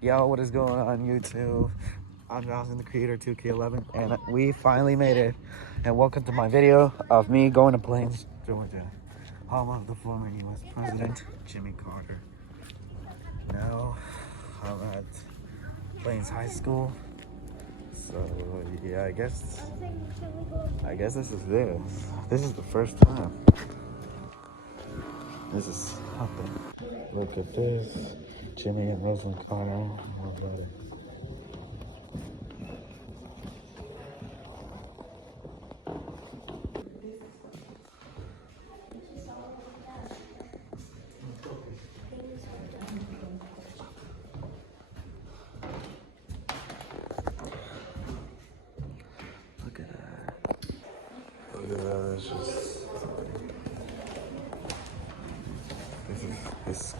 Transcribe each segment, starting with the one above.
Yo, what is going on YouTube? I'm Johnson, the creator of 2K11, and we finally made it. And welcome to my video of me going to Plains, Georgia, home of the former U.S. President Jimmy Carter. Now I'm at Plains High School, so yeah, I guess this is this. This is the first time. This is something. Look at this, Jimmy and Rosalind Carter. How about it? Look at that. Look at that. It's just. This.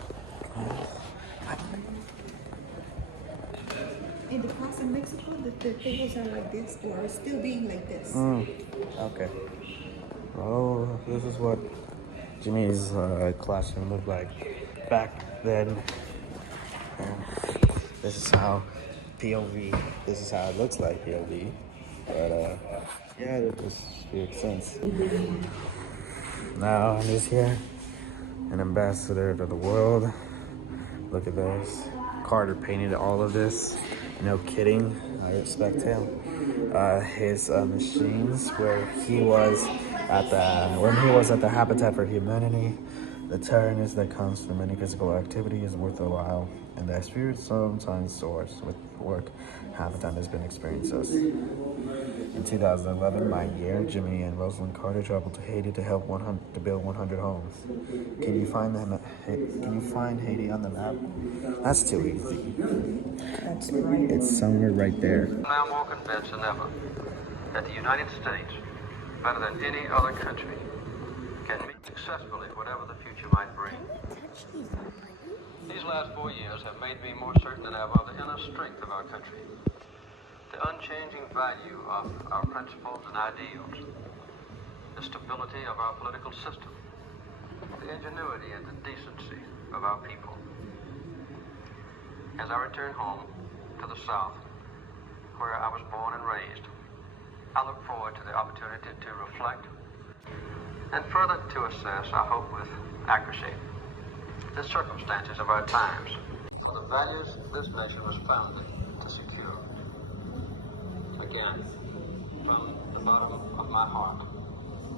In the class in Mexico, the tables are like this, or still being like this. Okay. Oh, this is what Jimmy's classroom looked like back then. And this is how POV. This is how it looks like POV. But yeah, that just makes sense. Now I'm just here, an ambassador to the world. Look at this. Carter painted all of this. No kidding. I respect him. His machines where he was at the Habitat for Humanity. The tiredness that comes from any physical activity is worth a while, and the experience sometimes soars with work. Habitat has been experienced. In 2011, my year, Jimmy and Rosalind Carter traveled to Haiti to help to build 100 homes. Can you find Haiti on the map? That's too easy. That's right. It's somewhere right there. Now more convinced than ever that the United States, better than any other country, can meet successfully whatever the future might bring. These last 4 years have made me more certain than ever of the inner strength of our country, the unchanging value of our principles and ideals, the stability of our political system, the ingenuity and the decency of our people. As I return home to the South, where I was born and raised, I look forward to the opportunity to reflect and further to assess, I hope with accuracy, the circumstances of our times for the values this nation was founded to secure. Again, from the bottom of my heart,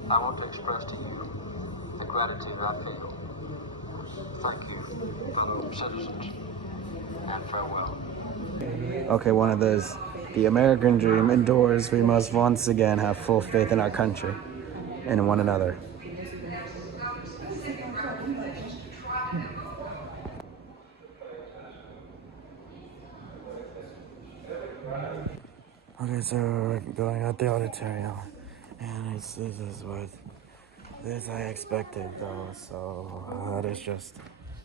I want to express to you the gratitude I feel. Thank you, fellow citizens, and farewell. Okay, one of those. The American dream endures. We must once again have full faith in our country and in one another. Okay, so we're going out the auditorium, and this is what I expected though. So that is just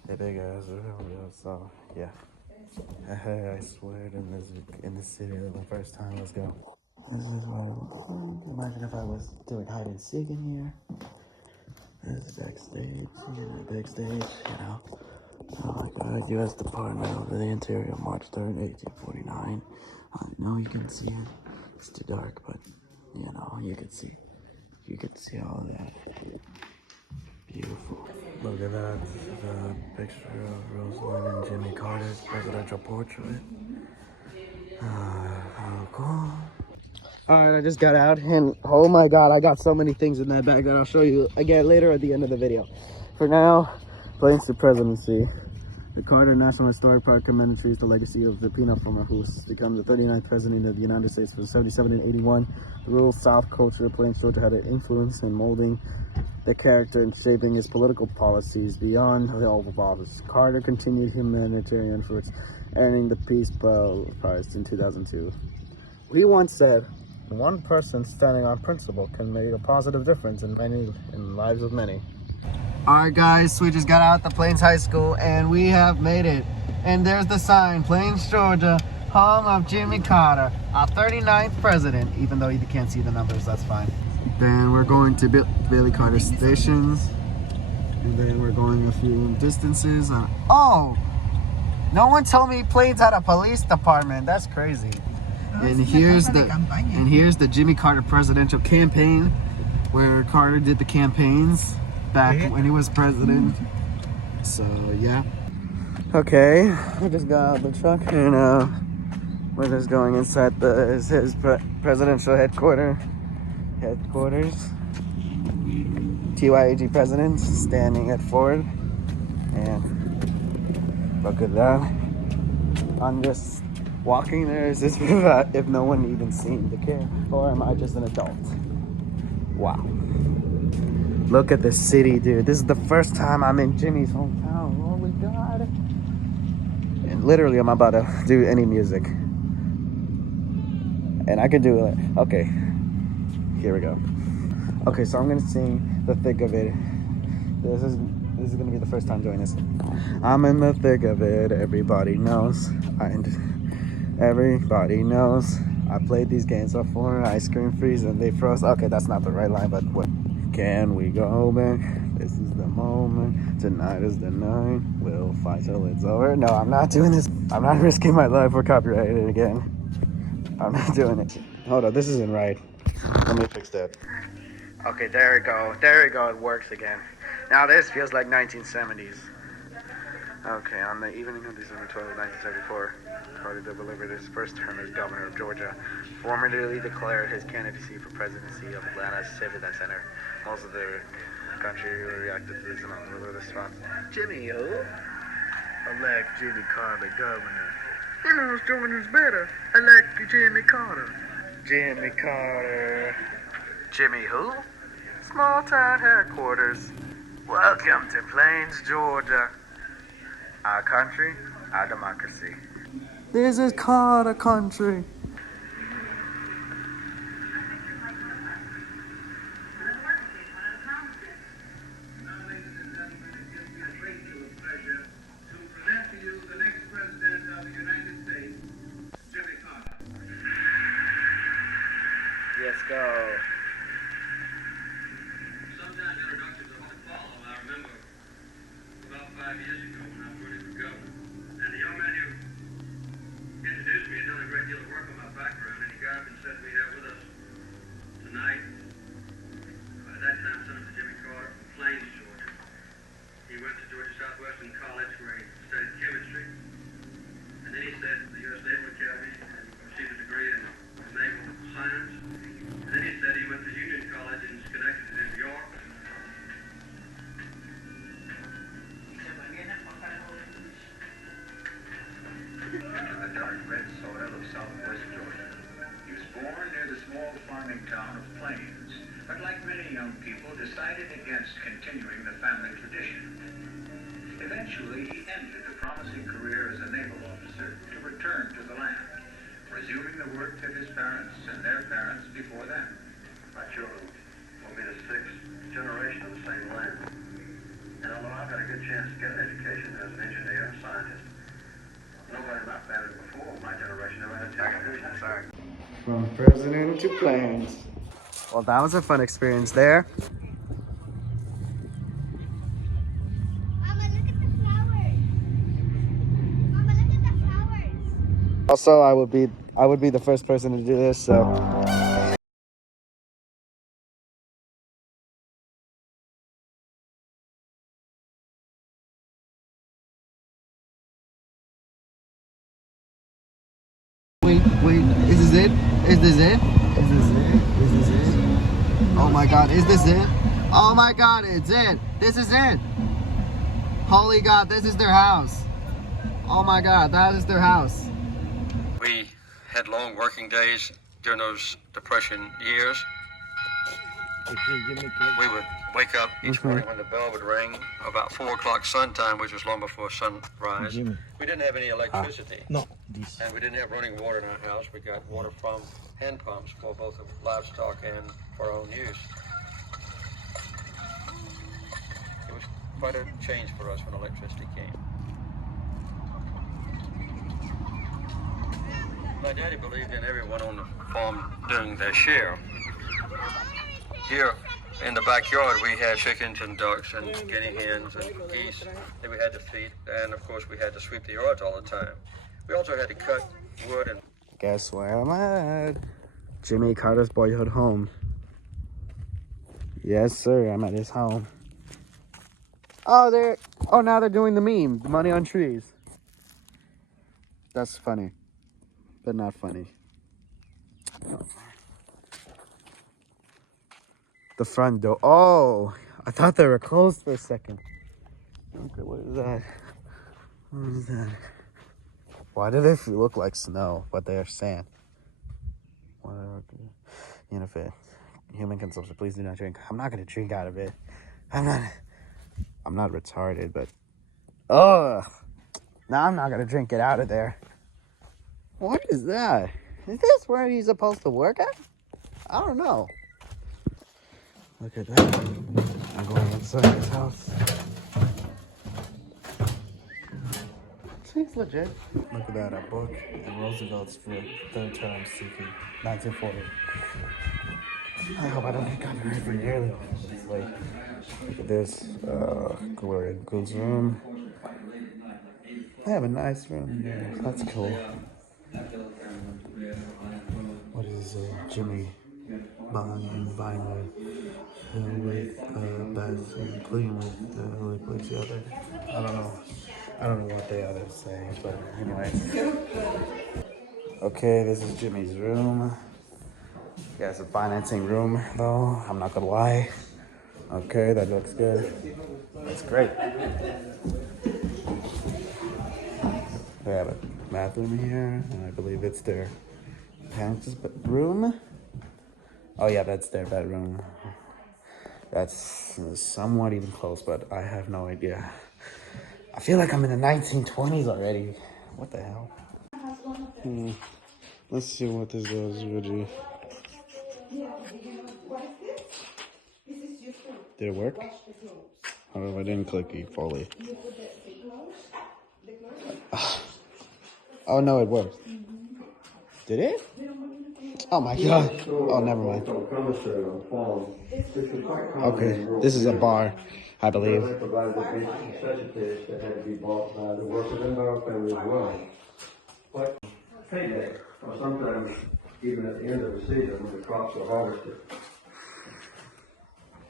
a big ass room. So yeah. I swear in this city the first time. Let's go. This is what imagine if I was doing hide and seek in here. This is backstage, backstage, you know. Oh my god, U.S. Department of the Interior, March 3rd, 1849. I know you can see it. It's too dark, but you know, you can see all of that. Beautiful. Look at that. This is a picture of Rosalind and Jimmy Carter's presidential portrait. How cool. Alright, I just got out, and oh my god, I got so many things in that bag that I'll show you again later at the end of the video. For now, Plains to Presidency. The Carter National Historic Park commemorates the legacy of the peanut farmer who's become the 39th president of the United States for 77 and 81. The rural South culture of Plains, Georgia had an influence in molding the character and shaping his political policies beyond the Oval Office. Carter continued humanitarian efforts, earning the Peace Prize in 2002. He once said, "One person standing on principle can make a positive difference in the lives of many." Alright guys, so we just got out the Plains High School and we have made it. And there's the sign, Plains, Georgia, home of Jimmy Carter, our 39th president, even though you can't see the numbers, that's fine. Then we're going to Bailey Carter Station. And then we're going a few distances. Oh! No one told me planes had a police department. That's crazy. And here's the Jimmy Carter presidential campaign, where Carter did the campaigns back when he was president. So yeah. Okay, I just got out of the truck and we're just going inside his presidential headquarters. TYAG president standing at Ford, and look at that. I'm just walking there. Is this if no one even seen the kid, or am I just an adult? Wow. Look at the city, dude. This is the first time I'm in Jimmy's hometown. Holy God. And literally, I'm about to do any music. And I can do it. Okay. Here we go. Okay, so I'm going to sing The Thick of It. This is going to be the first time doing this. I'm in the thick of it. Everybody knows. Everybody knows. I played these games before. Ice cream freeze and they froze. Okay, that's not the right line, but what? Can we go back? This is the moment. Tonight is the night. We'll fight till it's over. No, I'm not doing this. I'm not risking my life for copyrighted again. I'm not doing it. Hold on, this isn't right. Let me fix that. Okay, there we go. There we go. It works again. Now this feels like 1970s. Okay, on the evening of December 12, 1974, Carter delivered his first term as governor of Georgia, formally declared his candidacy for presidency of Atlanta's Civic Center. Most of the country reacted to this with a response. Jimmy, who? Elect Jimmy Carter governor. You know, governor's better. Elect Jimmy Carter. Jimmy Carter. Jimmy who? Small town headquarters. Welcome to Plains, Georgia. Our country, our democracy. This is Carter country. Let's go. Sometimes introductions are hard to follow. I remember about 5 years ago when I was running for governor. And the young man who introduced me had done a great deal of work on my background, and he got up and said to me, "Here with us tonight." At that time, Senator Jimmy Carter from Plains, Georgia. He went to Georgia Southwestern College where he studied chemistry. And then he said the U.S. Naval Academy and received a degree in naval science. And then he said he went to Union College in Schenectady, New York. The dark red soil of southwest Georgia. He was born near the small farming town of Plains, but like many young people, decided against continuing the family tradition. Eventually, he ended a promising career as a naval officer to return to the land, resuming the work of his parents and their parents before them. My children will be the sixth generation of the same land. And although I've had a good chance to get an education as an engineer and scientist, nobody in my family before my generation ever had a education. Sorry. From president to Plains. Well, that was a fun experience there. Mama, look at the flowers. Mama, look at the flowers. Also, I would be the first person to do this, so. Wait, is this it? Is this it? Is this it? Is this it? Oh my God, is this it? Oh my God, it's it. This is it. Holy God, this is their house. Oh my God, that is their house. We had long working days during those Depression years. We would wake up each morning when the bell would ring about 4 o'clock sun time, which was long before sunrise. We didn't have any electricity. No, And we didn't have running water in our house. We got water from hand pumps for both of livestock and for our own use. It was quite a change for us when electricity came. My daddy believed in everyone on the farm doing their share. Here, In the backyard, we had chickens and ducks and guinea hens and geese that we had to feed. And of course, we had to sweep the yards all the time. We also had to cut wood and... Guess where I'm at? Jimmy Carter's boyhood home. Yes, sir, I'm at his home. Oh, now they're doing the meme, the money on trees. That's funny, but not funny. The front door. Oh, I thought they were closed for a second. Okay, what is that? What is that? Why do they look like snow, but they are sand? Whatever. Unifit. Human consumption. Please do not drink. I'm not gonna drink out of it. I'm not retarded, but no, I'm not gonna drink it out of there. What is that? Is this where he's supposed to work at? I don't know. Look at that. I'm going inside his house. Seems legit. Look at that, a book and Roosevelt's for third term seeking, 1940. I hope I don't get copyright for nearly all of this. Like, look at this. Gloria Good's room. They have a nice room here. That's cool. What is Jimmy Bond and Vinewood with Baz and Clean with who plays the other? I don't know. I don't know what the other's saying, but anyway. Okay, this is Jimmy's room. Yeah, it's a financing room, though. I'm not gonna lie. Okay, that looks good. That's great. They have a bathroom here, and I believe it's their parents' room. Oh yeah, that's their bedroom. That's somewhat even close, but I have no idea. I feel like I'm in the 1920s already. What the hell? Let's see what this does, Reggie. Did it work? Oh, I didn't click it fully. Oh no, it worked. Did it? Oh my god. Oh, never mind. Okay, this is a bar, I believe. Payday, or sometimes even at the end of the season when the crops are harvested.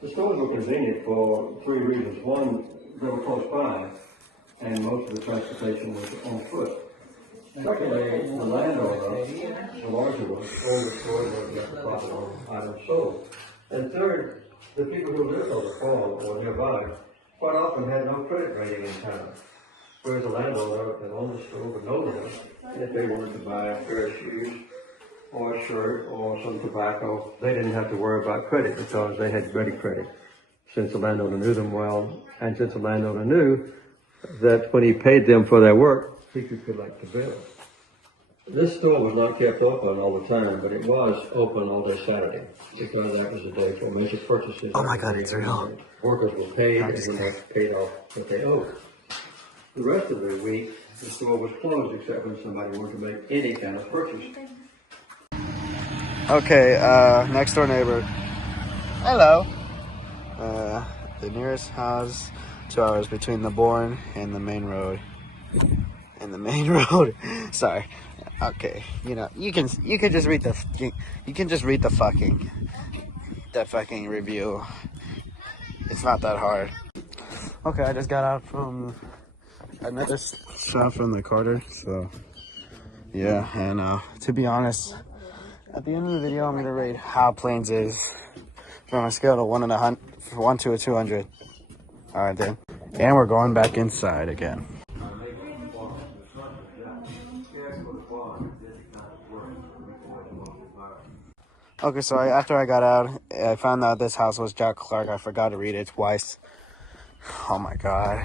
The stores were convenient for three reasons. One, they were close by, and most of the transportation was on foot. Secondly, the landowner, the larger one, owned the store where the profit on items sold. And third, the people who lived on the farm or nearby quite often had no credit rating in town. Whereas the landowner that owned the store would know them, and if they wanted to buy a pair of shoes or a shirt or some tobacco, they didn't have to worry about credit because they had ready credit. Since the landowner knew them well, and since the landowner knew that when he paid them for their work, he could collect the bill. This store was not kept open all the time, but it was open all day Saturday because that was the day for major purchases. Oh my god, it's real. Workers were paid and then they paid off what they owed. The rest of the week, the store was closed except when somebody wanted to make any kind of purchase. Okay, next door neighbor. Hello. The nearest house, 2 hours between the Bourne and the main road. And the main road. Sorry. Okay, you know, you can just read the fucking review. It's not that hard. Okay, I just got out from another shot from the Carter, so yeah. And to be honest, at the end of the video, I'm gonna rate how Plains is from a scale of 1 to 200. All right, then, and we're going back inside again. Okay, so after I got out, I found out this house was Jack Clark. I forgot to read it twice. Oh my god.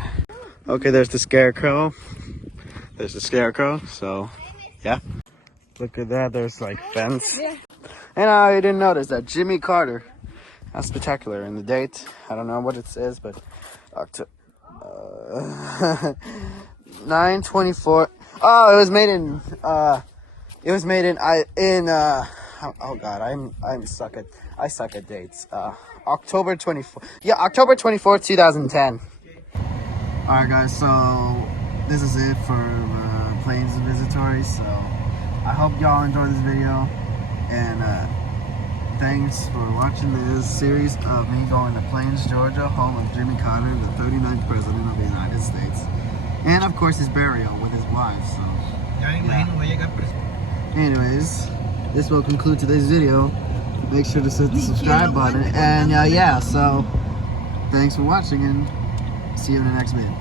Okay, there's the scarecrow. There's the scarecrow, so yeah. Look at that, there's like fence. Yeah. And I didn't notice that Jimmy Carter. That's spectacular. And the date, I don't know what it says, but October 9/24. Oh, it was made in oh god, I suck at dates. October 24th. Yeah, October 24th, 2010. Alright guys, so this is it for Plains Visitory. So I hope y'all enjoyed this video, and thanks for watching this series of me going to Plains, Georgia, home of Jimmy Carter, the 39th President of the United States. And of course his burial with his wife, so yeah. Anyways, this will conclude today's video. Make sure to hit the subscribe button, and yeah, so thanks for watching, and see you in the next video.